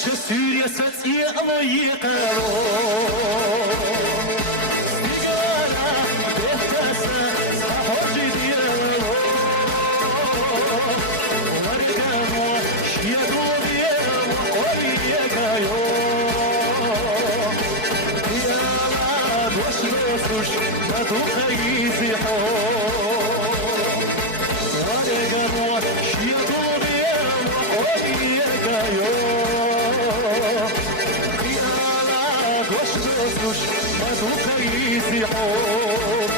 Suriye satsi alayıkaro Stigara behtasa sahoji diraro Marikamo shiaduye oriye gayo Diyala doshrosush maduka yiziho Marikamo shiaduye oriye gayo Gostosos, mas o país e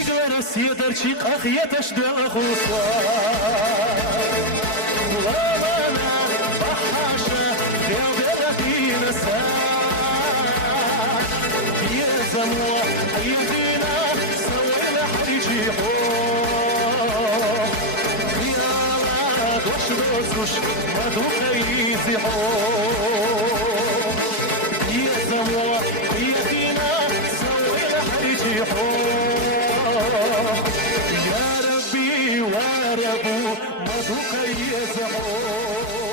Igara siyadarchik akhiyatash da khusa Lamana bahasha ya berakina sa زموا أيدينا سوينا حيجيحو يا دوش دوش ما دوك يزيحو يا زموا أيدينا سوينا حيجيحو يا ربي وربو ما دوك يزيحو